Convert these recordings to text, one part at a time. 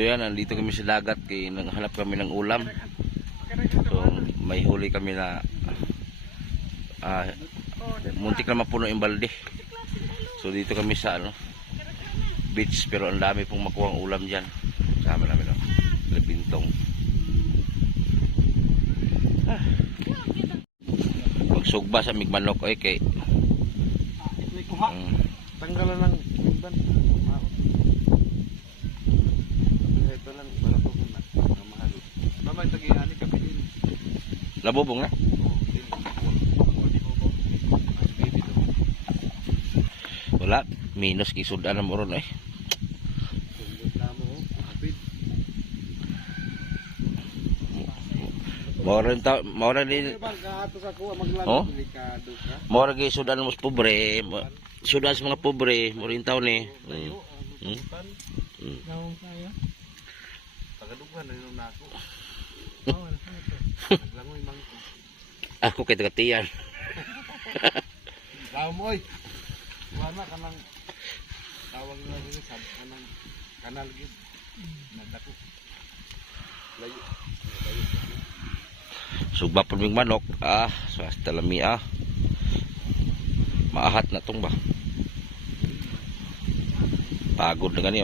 So yan, nandito kami sa dagat kay naghanap kami ng ulam. So may huli kami na muntik na mapuno yung balde. So dito kami sa beach, pero ang dami pong makuha ang ulam diyan. Sama namin labintong. Magsugba sa migmanok ay kay tanggalan ng migban. Ito lang para po na mahal. Mamay tagi-ani ka din. Nabubong na. Wala, minus kisudan na mo ron eh. Mora din. Oh? Mora gi sudan mo pobre. Sudan sa mga pobre, mo rin taon eh. Tagadugan na yun ako. Ako kay tagatiyan. Tawag mo oy. Wala ka nang tawag na rin sa kanang kanal gid. Nagdako. Layo. Sugba po ng manok. So hasta lami maahat na tong ba. Pagod na gani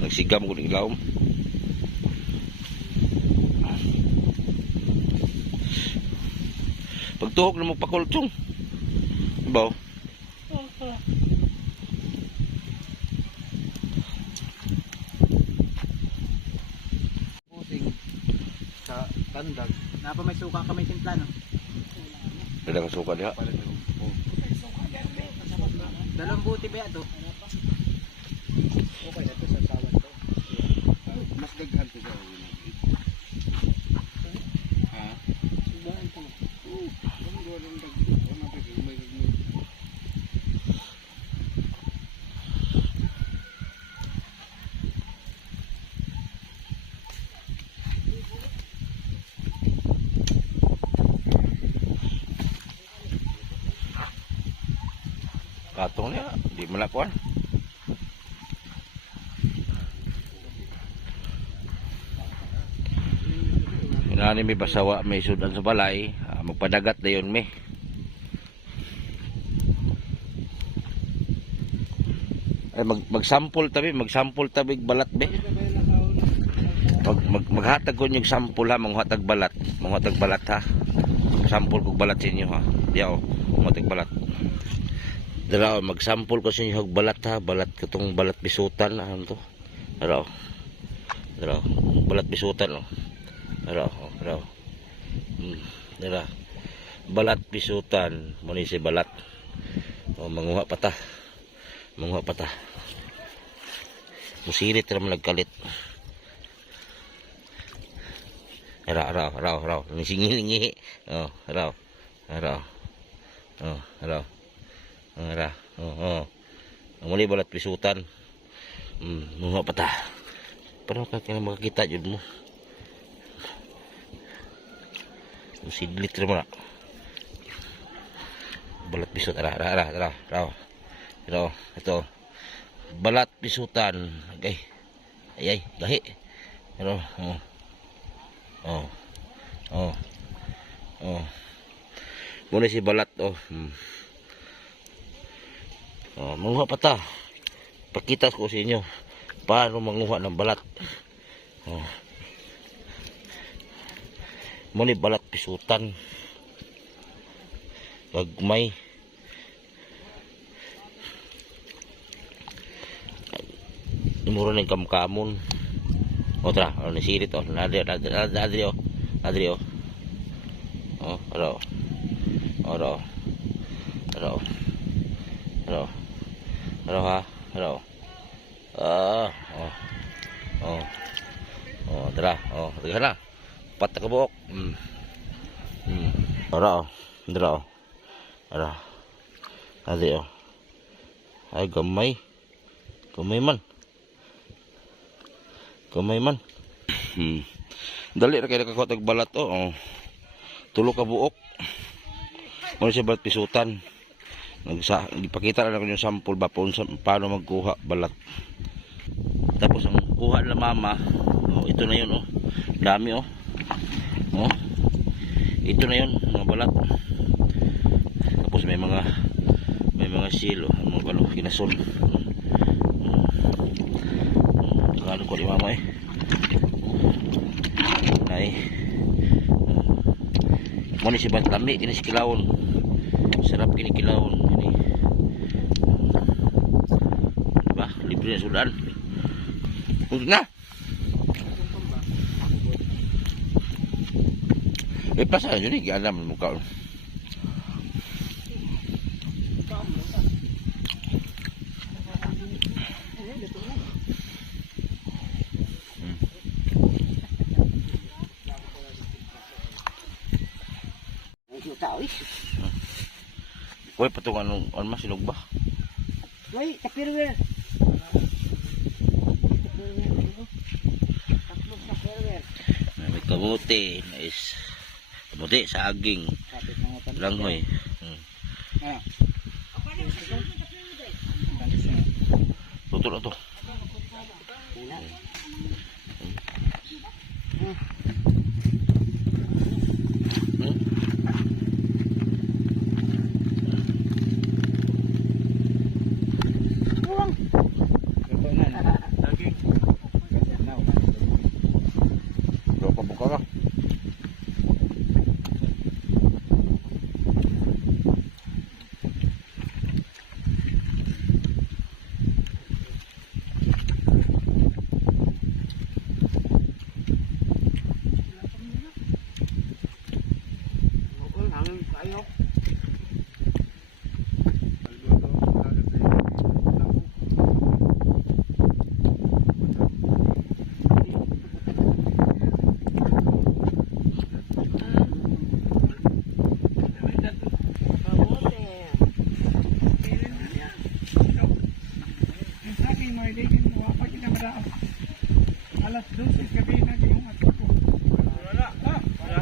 nagsigam ko ng ilawom. Pagtuhok na mo pakultong baw. Puting sa tandag. Napa may suka ka may timpla no? Dala ka suka diha. Dalawang buti ba ito? Okay, ito sa sawat to. Mas daghan to daw. Ha? Subahan ko. Kami do lang dag. Ano ba may Katong niya, di malakuan. Inani may basawa, may sudan sa balay, magpadagat na yun may. Ay magsampol tabi balat be. Maghatag ko yung sampol ha, manghatag balat ha. Sampol kog balat sa inyo ha. Diyaw, manghatag balat. Dala magsampol ko sa inyo balat ha, balat katong balat bisutan ano to. Dala balat bisutan Dala. Balat bisutan, mo ni si balat. Manguha pa ta. Musilit ra man nagkalit. Raw. Singilingi. Raw. Muli balat pisutan. Mga pata. Pero kaya makakita jud mo. Sidlit ra mo na. Balat pisut raw. Ito. Balat pisutan. Okay. Ay, gahi. Pero muna si balat manguha pa ta. Pakita ko sa inyo paano manguha ng balat. Muna balat pisutan gagmay. Mura ng kamkamon. Otra, ni sirit Adri. Dra. Dra na. Pat ka buok. Dra. Adri. Ay gamay man. Dali ra kay nakakuha tag balat tulo ka buok. Mo siya balat pisutan. Ipakita lang ako yung sample ba paano magkuha balat. Tapos ang nakuha na mama. Oh, ito na yun, oh. Dami, oh. Oh. Ito na yun, mga balat. Tapos may mga silo, mga kalo, kinason. Kalo ko ni mama eh. Ay. Mo ni si Bantlami, kini si kilawon. Sarap kini kilawon. Ini. Diba? Libre na sudan. Huwag na. Pasahan yun eh. Gana mo mukha. Uy, patungan nung mas sinog ba? Uy, tapirwer. May kamuti. Nice. Kamuti, saging. Langhoy. Tutul na to. Buka ka. Alas 12 gabi na yung ako ko. Wala. Wala.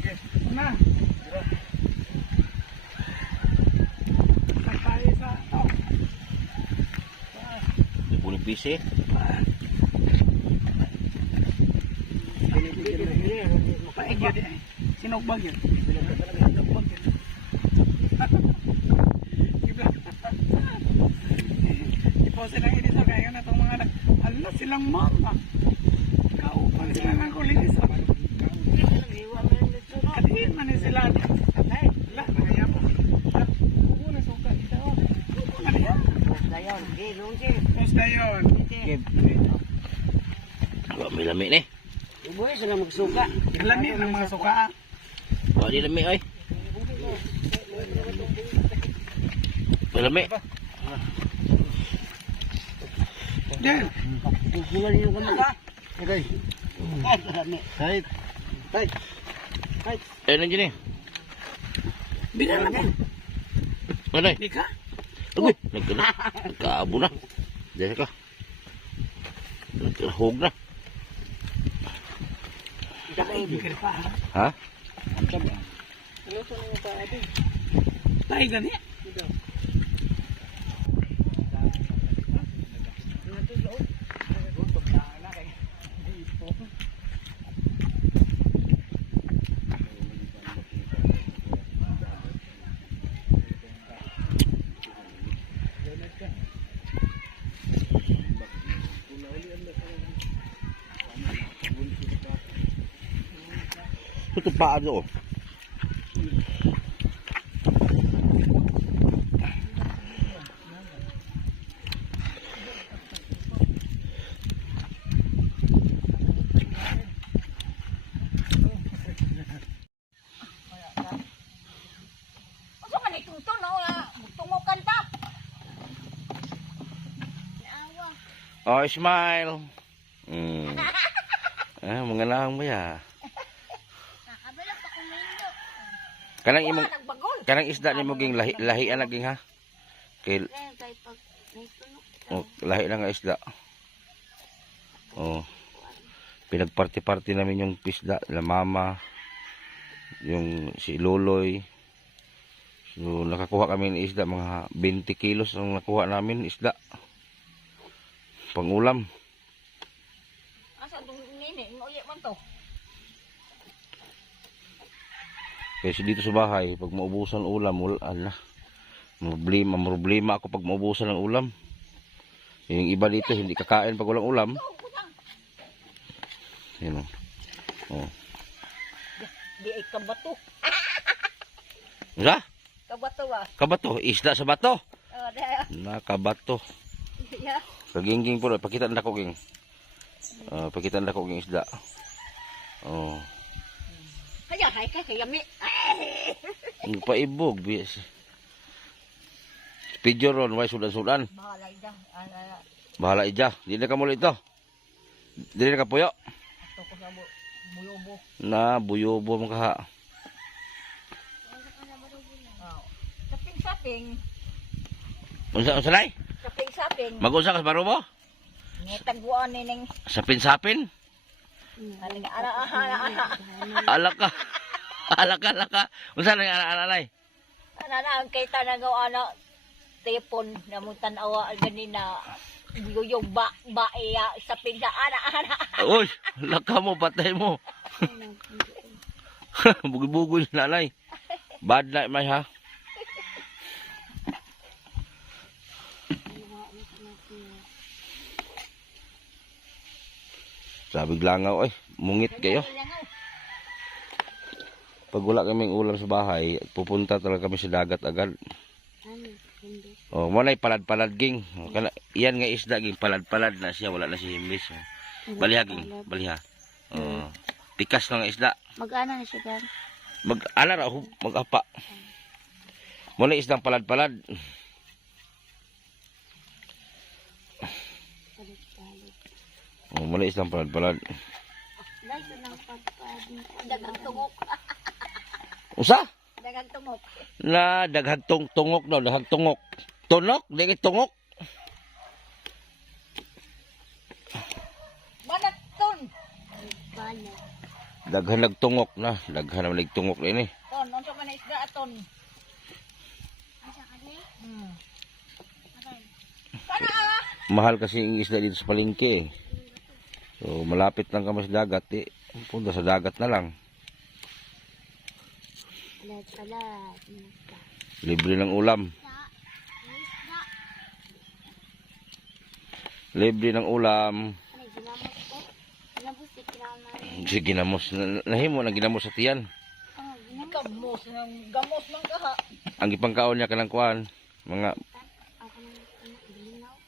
Okay. Na. Tayo sa Buling pisi. Paig yun eh. Sinugbag yun. Ipose lang ini sa kaya na itong mga ala silang mama. Kaupan sila ng kulinis. Katiin man ni sila. Ala, kaya po. Kuko na suka. Kuko na yan. Musta yun? May lami ni. Ibuhi sila magsuka. Lami ng mga suka. Wala di lami ay. May lami. Yan. Kukulan yung kami ka. Okay. Kahit. Eh, nandiyan eh. Bilang na po. Ano eh? Di ka? Uy, nagkaabo na. Diyan ka. Nagkahog na. Bigir pa. Ha? Tayo gani. Ito paa doon. Asa man ituto na tungukan ta. Oh, smile. Mga lahang mo ya. Nakabalak pa kung nindo. Kanang imong Nagbagol. kanang isda ni mo ging lahi naging ha. Kay Kay pag nituno. lahi lang nga isda. Oh. Pinagparty-party namin yung isda, la mama, yung si Loloy, So, nakakuha kami ng isda. Mga 20 kilos ang nakuha namin isda. Pangulam. Asa itong nini? Nguya man to. Kasi dito sa bahay, pag maubusan ulam, wala na. Problema ako pag maubusan ng ulam. Yung iba dito, hindi kakain pag walang ulam. Oh, kusang. Yun o. Oh. Di ay kabato. Nga? Kabato ba? Kabato? Isda sa bato? Oh, dahil. Nakabato. Yeah. Kagingking po. Pakita na ko, ging. Pakita na ko, ging isda. Oh. Kaya, hay ka, kaya mi. Ang paibog. Pidyo ron, way sudan-sudan. Bahala ida. Bahala ija. Di na ka muli ito. Di na ka puyo. Ato ko sa buyobo. Na, buyobo mo kaha. Oh. Saping-saping. Unsa-unsalay? Saping-saping. Mag-unsa ka sa baro mo? Ngitagbuan ni ning. Sapin-sapin? Aling ana. Alaka. Alaka. Unsa na yung ana-anay? Ana ang kay tanagaw ana tepon namutan awa ganina yung ba iya sa pinsa ana. Uy, laka mo, patay mo. Bugi-bugi na nanay. Bad night, may ha? Sabi langaw, mungit kayo. Pag wala kaming ulam sa bahay, pupunta talaga kami sa dagat agad. Oh, manay palad-palad ging. Iyan nga isda ging palad-palad na siya, wala na si himis. Baliha ging, baliha. Oh, pikas ng isda. Mag-ana na siya dan. Mag-ana ra, mag-apa. Muna isdang palad-palad. Oh, muna isdang palad-palad. Dagang tungok. Usa? Dagang tungok. Na daghag tungok no, daghag tungok. Tunok, dili tungok. Banat ton. Daghan nagtungok na, daghan naman nagtungok din eh. Ton, unsa man isda aton? Kana Mahal kasi ang isda dito sa palengke eh. So malapit lang kami sa dagat punta sa dagat na lang. Libre ng ulam. Libre ng ulam. Sige, ginamos. Nahimo na ginamos sa tiyan. gamos man kaha. Ang ipangkaon niya kanang kuan. Mga,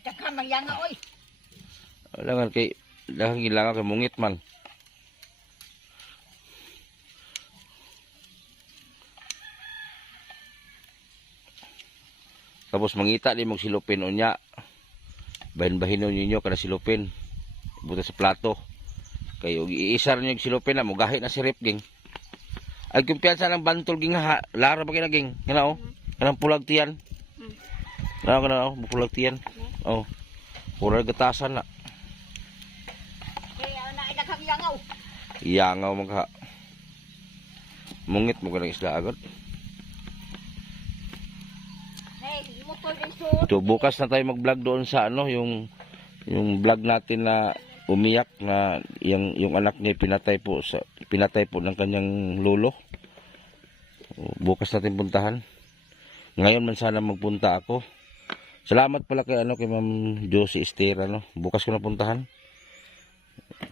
Daka magyanga oy. alangan kay, dahang ilangan kay mungit man. Tapos mangita di mong silupin unya. Bahin-bahinon ninyo kada silupin. Buta sa plato. Kayo iisar niyo silupin na mo gahi na si Ripging. Ay kumpiyansa ng bantol ging ha. Lara ba kinaging? Kanao? Kanang pulag tiyan. Kanao pulag tiyan. Oh. Pura gatasan na. Kaya na daghang yangaw. Iyangaw magha. Mungit mo kanang isda agad. So, bukas na tayo mag-vlog doon sa ano, yung vlog natin na umiyak na yung anak niya pinatay po ng kanyang lolo. Bukas natin puntahan. Ngayon man sana magpunta ako. Salamat pala kay Ma'am Josie Estera, no. Bukas ko na puntahan.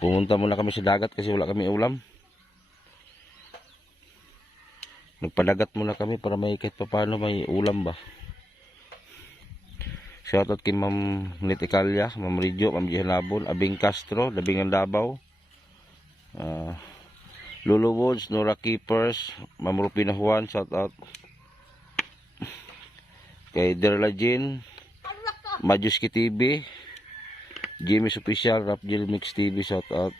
Pumunta muna kami sa dagat kasi wala kami ulam. Nagpadagat muna kami para may kahit paano may ulam ba. Shoutout kay Ma'am Niticalia, Ma'am Ridio, Ma'am Jihanabon, Abing Castro, Labingan Davao, Lulu Woods, Nora Keepers, Ma'am Rupina Juan, shoutout. Kay Derla Jean, Majuski TV, Jimmy's Official, Rapjil Mix TV, shoutout.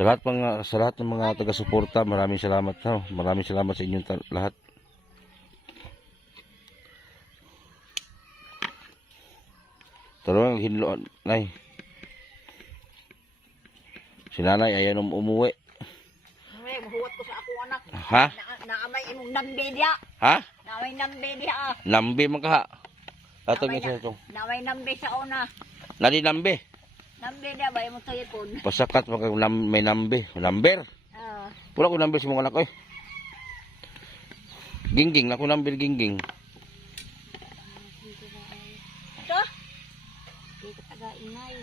Sa lahat ng mga taga-suporta, maraming salamat. Maraming salamat sa inyong lahat. Tarong hinlo nay. Si nanay ayan umuwi. May mahuwat ko sa ako anak. Ha? naamay imong nambedia. Ha? Naamay nambedia ah. Nambe man ka ha. Ato Namay nga sa ito. Naamay nambe sa una. Nadi nambe. Nambedia ba imong telepon? Pasakat may nambe. Number. Ah, Pula ko number sa mga anak ko eh. Gingging. Ako number gingging. ito? Dito taga inay.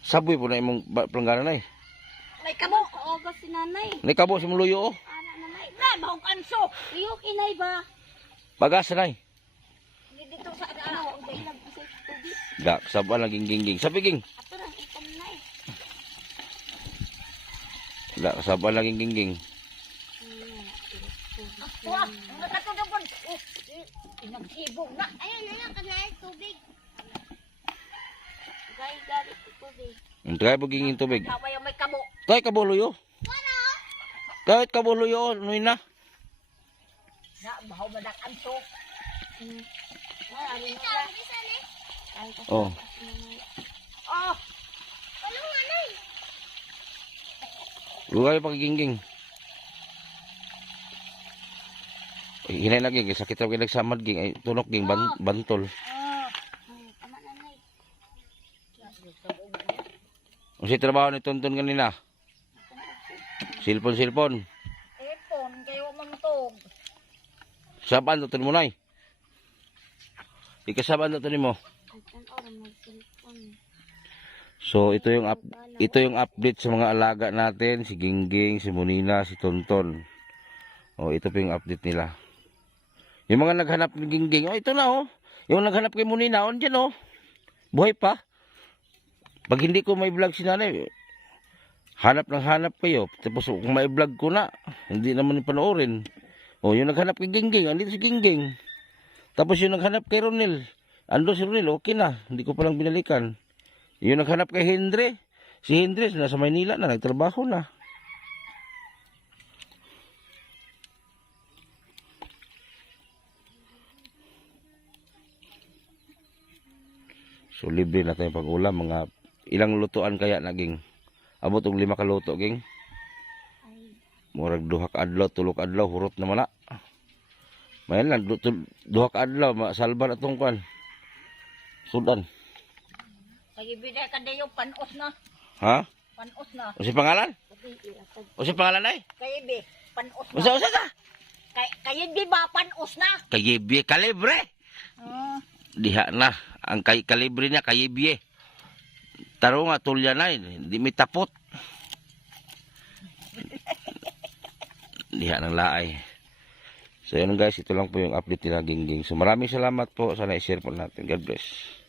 Saboy po na imong pelanggaran na eh. May kamo. Ogas si nanay. Nakabo sa muluyo oh. Anak nanay. Na mahong kanso. Riyok inay ba? Bagas na eh. Dito sa Ano, ang ilag ko sa tubig. Dak, sabuan lang gingging. Sabi ging. Ato lang ikan nay. Dak, sabuan lang gingging. Wah, ang katulad po. Nagsibog na. Ayun na yan, kanay tubig. Gay-galit ko tubig. Try po ginging tubig. Kaway ang may kamo. Tay kabuluyo. Kahit kabuluyo, nuy na. Na bahaw madak kanso. Ay, ano na. Oh. Oh, Lugay pa gingging. Hinay lagi, sakit raw kay nagsamad ging, ay tunok ging bantol. Tama nanay. Ang si trabaho ni Tonton kanina. Silpon. telepon kayo mamutog. Sabaan Tonton mo nay. Ikasabaan Tonton mo. Ang oras mag-cellphone. So ito yung update sa mga alaga natin, si Gingging, si Monina, si Tonton. Oh, ito po yung update nila. Yung mga naghanap ni Gingging, oh ito na oh. Yung naghanap kay Monina, on dyan oh. Buhay pa. Pag hindi ko may vlog si nanay, hanap kayo. Tapos kung may vlog ko na, hindi naman panoorin. Oh, yung naghanap kay Gingging, andito si Gingging. Tapos yung naghanap kay Ronel, ando si Ronel, okay na. Hindi ko palang binalikan. Yung naghanap kay Hendre, si Hendre nasa Maynila na, nagtrabaho na. So libre na tayong pag-ulam, mga ilang lutuan kaya naging abot og 5 ka luto ging. Murag 2 ka adlaw, 3 ka adlaw hurot naman na. Mayan lang 2 ka adlaw masalban atong kwan. Sudan. Kaya biday ka dayo panos na. Ha? Panos na. O si pangalan? O si pangalan ay? Kaya bi, panos na. Usa ta? Kaya di ba panos na? Kayebye kalibre. Diha na ang kalibre niya kayebye. Taro nga tulya na hindi may tapot. Diha ng laay. So yun guys, ito lang po yung update nila Gingging. So maraming salamat po. Sana i-share po natin. God bless.